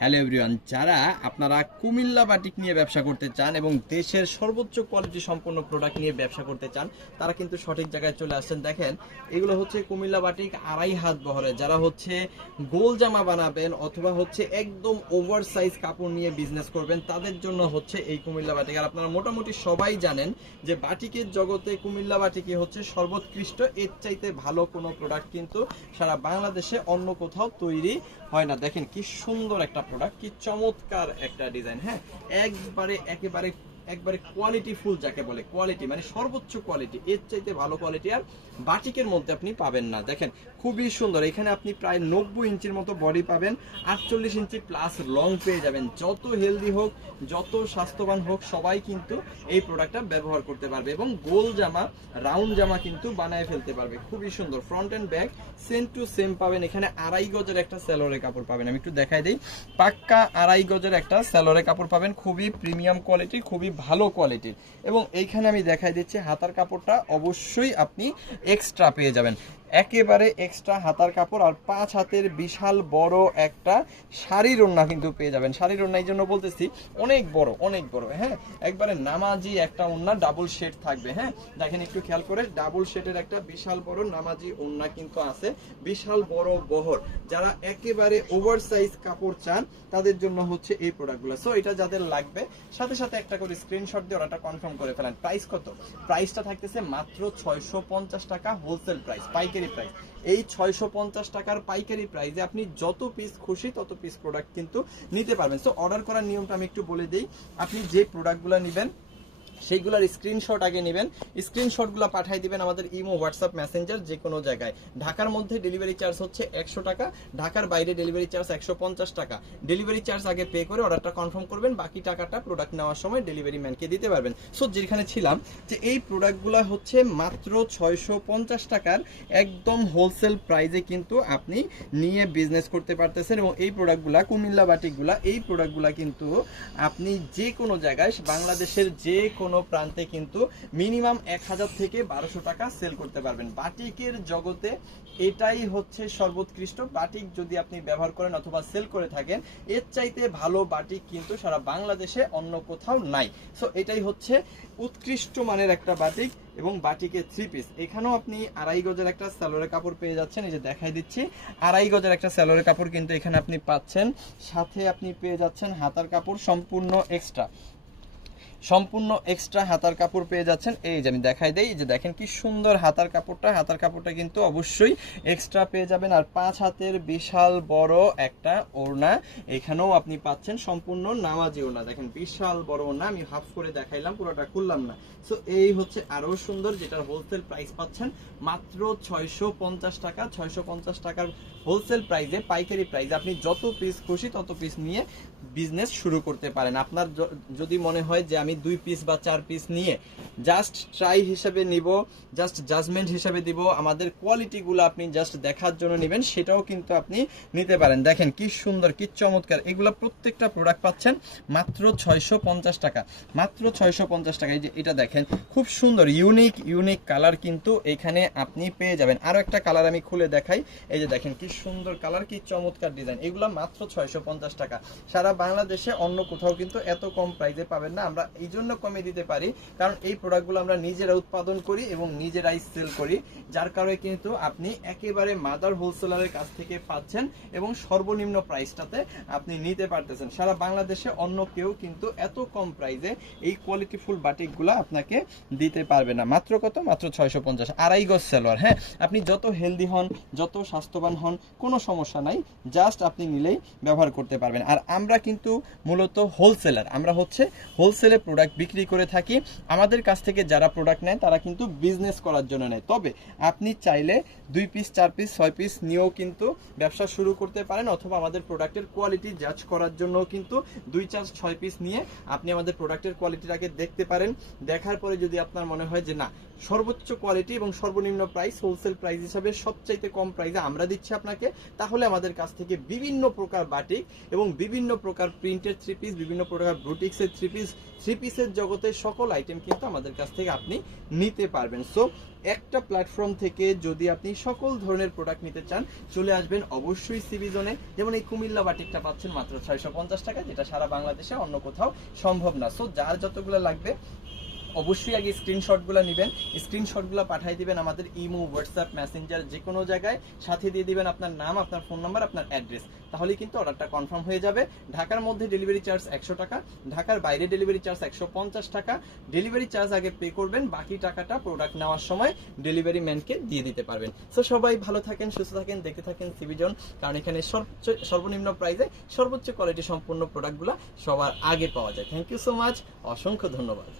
Hello everyone, যারা আপনারা Comilla batik নিয়ে ব্যবসা করতে চান এবং দেশের সর্বোচ্চ কোয়ালিটি সম্পন্ন প্রোডাক্ট নিয়ে ব্যবসা করতে চান তারা কিন্তু সঠিক জায়গায় চলে আসছেন। দেখেন, এগুলো হচ্ছে কুমিল্লা বাটিক 2.5 হাত বহরে। যারা হচ্ছে গোল জামা বানাবেন অথবা হচ্ছে একদম ওভার সাইজ কাপড় নিয়ে বিজনেস করবেন তাদের জন্য হচ্ছে এই কুমিল্লা বাটিক। আর আপনারা মোটামুটি সবাই জানেন যে বাটিকের জগতে কুমিল্লা বাটিকই হচ্ছে সর্বোৎকৃষ্ট। এর চাইতে ভালো কোনো প্রোডাক্ট কিন্তু সারা বাংলাদেশে অন্য কোথাও তৈরি হয় না। দেখেন কি সুন্দর একটা প্রোডাক্ট, কি চমৎকার একটা ডিজাইন। হ্যাঁ, একেবারে কোয়ালিটি ফুল, যাকে বলে কোয়ালিটি মানে সর্বোচ্চ কোয়ালিটি। এর চাইতে ভালো কোয়ালিটি আর বাটিকের মধ্যে আপনি পাবেন না। দেখেন খুবই সুন্দর, এখানে আপনি প্রায় 90 ইঞ্চির মতো বডি পাবেন, 48 ইঞ্চি প্লাস লং পেয়ে যাবেন। যত হেলদি হোক, যত স্বাস্থ্যবান হোক, সবাই কিন্তু এই প্রোডাক্টটা ব্যবহার করতে পারবে এবং গোল জামা, রাউন্ড জামা কিন্তু বানায় ফেলতে পারবে। খুবই সুন্দর, front end back same to same পাবেন। এখানে 2.5 গজের একটা সেলোরে কাপড় পাবেন। আমি একটু দেখাই দিই, পাক্কা 2.5 গজের একটা সেলোরে কাপড় পাবেন, খুবই প্রিমিয়াম কোয়ালিটি, খুবই ভালো কোয়ালিটির। এবং এইখানে আমি দেখাই দিচ্ছি হাতার কাপড়টা অবশ্যই আপনি এক্সট্রা পেয়ে যাবেন, একেবারে এক্সট্রা হাতার কাপড়। আর 5 হাতের বিশাল বড় একটা শাড়ির ওড়না কিন্তু পেয়ে যাবেন। শাড়ির ওড়না এই জন্য বলতেছি, অনেক বড় অনেক বড়। হ্যাঁ, একবারে নামাজি একটা ওড়না, ডাবল শেড থাকবে। হ্যাঁ, দেখেন একটু খেয়াল করে, ডাবল শেডের একটা বিশাল বড় নামাজি ওড়না কিন্তু আছে, বিশাল বড় বহর। যারা একেবারে ওভার সাইজ কাপড় চান তাদের জন্য হচ্ছে এই প্রোডাক্টগুলো। সো এটা যাদের লাগবে সাথে সাথে একটা করে স্ক্রিনশট দিয়ে ওটা কনফার্ম করে ফেলেন। প্রাইস কত? প্রাইসটা থাকতেছে মাত্র 650 টাকা হোলসেল প্রাইস, পাইকারি প্রাইস। এই 650 টাকার পাইকারি প্রাইসে আপনি যত পিস খুশি তত পিস প্রোডাক্ট কিন্তু নিতে পারবেন। সো অর্ডার করার নিয়মটা আমি একটু বলে দিই। আপনি যে প্রোডাক্টগুলো নেবেন সেইগুলোর স্ক্রিনশট আগে নেবেন, স্ক্রিনশটগুলো পাঠিয়ে দিবেন আমাদের ইমো, হোয়াটসঅ্যাপ, মেসেঞ্জার, যে কোনো জায়গায়। ঢাকার মধ্যে ডেলিভারি চার্জ হচ্ছে 100 টাকা, ঢাকার বাইরে ডেলিভারি চার্জ 150 টাকা। ডেলিভারি চার্জ আগে পে করে অর্ডারটা কনফার্ম করবেন, বাকি টাকাটা প্রোডাক্ট নেওয়ার সময় ডেলিভারি ম্যানকে দিতে পারবেন। সো যেখানে ছিলাম যে এই প্রোডাক্টগুলো হচ্ছে মাত্র 650 টাকার একদম হোলসেল প্রাইসে কিন্তু আপনি নিয়ে বিজনেস করতে পারতেছেন। এবং এই প্রোডাক্টগুলো কুমিল্লা বাটিকগুলা, এই প্রোডাক্টগুলা কিন্তু আপনি যে কোনো জায়গায় বাংলাদেশের যে কোনো প্রান্তে কিন্তু মিনিমাম 1000 থেকে 1200 টাকা সেল করতে পারবেন। বাটিকের জগতে এটাই হচ্ছে সর্বোৎকৃষ্ট। বাটিক যদি আপনি ব্যবহার করেন অথবা সেল করে থাকেন, এর চাইতে ভালো বাটিক কিন্তু সারা বাংলাদেশে অন্য কোথাও নাই। সো এটাই হচ্ছে উৎকৃষ্ট মানের একটা বাটিক। এবং বাটিকের 3 পিস, এখানেও আপনি 2.5 গজের একটা সালোয়ারের কাপড় পেয়ে যাচ্ছেন। এই যে দেখাই দিচ্ছি, 2.5 গজের একটা সালোয়ারের কাপড় কিন্তু এখানে আপনি পাচ্ছেন। সাথে আপনি পেয়ে যাচ্ছেন হাতার কাপড় সম্পূর্ণ এক্সট্রা হাতার কাপড় পেয়ে যাচ্ছেন। এই যে আমি দেখাই দেই, যে দেখেন কি সুন্দর হাতার কাপড়টা কিন্তু অবশ্যই এক্সট্রা পেয়ে যাবেন। আর 5 হাতের বিশাল বড় একটা ওড়না এখানেও আপনি পাচ্ছেন, সম্পূর্ণ নামাজি ওড়না। দেখেন বিশাল বড় ওড়না, আমি হাফ করে দেখাইলাম, পুরোটা খুললাম না। সো এই হচ্ছে আরো সুন্দর, যেটার হোলসেল প্রাইস পাচ্ছেন মাত্র 650 টাকা। 650 টাকার হোলসেল প্রাইসে, পাইকারি প্রাইসে আপনি যত পিস খুশি তত পিস নিয়ে বিজনেস শুরু করতে পারেন। আপনার যদি মনে হয় যে আমি 2 পিস বা 4 পিস নিয়ে জাস্ট ট্রাই হিসেবে নিব, জাস্ট জাজমেন্ট হিসেবে দিব, আমাদের কোয়ালিটিগুলো আপনি জাস্ট দেখার জন্য নেবেন, সেটাও কিন্তু আপনি নিতে পারেন। দেখেন কি সুন্দর, কি চমৎকার, এগুলো প্রত্যেকটা প্রোডাক্ট পাচ্ছেন মাত্র 650 টাকা, মাত্র 650 টাকা। এই যে এটা দেখেন খুব সুন্দর, ইউনিক কালার কিন্তু এখানে আপনি পেয়ে যাবেন। আরো একটা কালার আমি খুলে দেখাই, এই যে দেখেন কি সুন্দর কালার, কি চমৎকার ডিজাইন। এগুলো মাত্র 650 টাকা। সারা বাংলাদেশে অন্য কোথাও কিন্তু এত কম প্রাইসে পাবেন না। আমরা এই জন্য কমে দিতে পারি কারণ এই প্রোডাক্টগুলো আমরা নিজেরা উৎপাদন করি এবং নিজেরাই সেল করি, যার কারণে কিন্তু আপনি একেবারে মাদার হোলসেলারের কাছ থেকে পাচ্ছেন এবং সর্বনিম্ন প্রাইসটাতে আপনি নিতে পারতেছেন। সারা বাংলাদেশে অন্য কেউ কিন্তু এত কম প্রাইসে এই কোয়ালিটিফুল বাটিকগুলো আপনাকে দিতে পারবে না। মাত্র কত? মাত্র 650, 2.5 গজ সালোয়ার। হ্যাঁ, আপনি যত হেলদি হন, যত স্বাস্থ্যবান হন, কোনো সমস্যা নাই, জাস্ট আপনি নিলেই ব্যবহার করতে পারবেন। আর আমরা কিন্তু মূলত হোলসেলার, আমরা হচ্ছে হোলসেলে প্রোডাক্ট বিক্রি করে থাকি। আমাদের কাছ থেকে যারা প্রোডাক্ট নেয় তারা কিন্তু বিজনেস করার জন্য নেয়। তবে আপনি চাইলে 2 পিস, 4 পিস, 6 পিস নিয়েও কিন্তু ব্যবসা শুরু করতে পারেন, অথবা আমাদের প্রোডাক্টের কোয়ালিটি জাজ করার জন্য কিন্তু 2, 4, 6 পিস নিয়ে আপনি আমাদের প্রোডাক্টের কোয়ালিটিটাকে দেখতে পারেন। দেখার পরে যদি আপনার মনে হয় যে না সর্বোচ্চ কোয়ালিটি এবং সর্বনিম্ন প্রাইস, হোলসেল প্রাইস হিসাবে সবচাইতে কম প্রাইসে আমরা দিচ্ছি আপনাকে, তাহলে আমাদের কাছ থেকে বিভিন্ন প্রকার বাটিক এবং বিভিন্ন প্রকার প্রিন্টেড থ্রি পিস, বিভিন্ন প্রকার বুটিক্সের থ্রি পিসের জগতের সকল আইটেম কিন্তু আমাদের কাছ থেকে আপনি নিতে পারবেন। সো একটা প্ল্যাটফর্ম থেকে যদি আপনি সকল ধরনের প্রোডাক্ট নিতে চান, চলে আসবেন অবশ্যই সিবি জোনে। যেমন এই কুমিল্লা বাটিকটা পাচ্ছেন মাত্র 650 টাকা, যেটা সারা বাংলাদেশে অন্য কোথাও সম্ভব না। সো যার যতগুলো লাগবে অবশ্যই আগে স্ক্রিনশটগুলো নেবেন, স্ক্রিনশটগুলো পাঠিয়ে দিবেন আমাদের ইমো, হোয়াটসঅ্যাপ, মেসেঞ্জার যে কোনো জায়গায়, সাথে দিয়ে দিবেন আপনার নাম, আপনার ফোন নাম্বার, আপনার অ্যাড্রেস, তাহলেই কিন্তু অর্ডারটা কনফার্ম হয়ে যাবে। ঢাকার মধ্যে ডেলিভারি চার্জ 100 টাকা, ঢাকার বাইরে ডেলিভারি চার্জ 150 টাকা। ডেলিভারি চার্জ আগে পে করবেন, বাকি টাকাটা প্রোডাক্ট নেওয়ার সময় ডেলিভারি ম্যানকে দিয়ে দিতে পারবেন। সো সবাই ভালো থাকেন, সুস্থ থাকেন, দেখতে থাকেন সিবি জোন, কারণ এখানে সর্বনিম্ন প্রাইসে সর্বোচ্চ কোয়ালিটি সম্পূর্ণ প্রোডাক্টগুলো সবার আগে পাওয়া যায়। থ্যাংক ইউ সো মাচ, অসংখ্য ধন্যবাদ।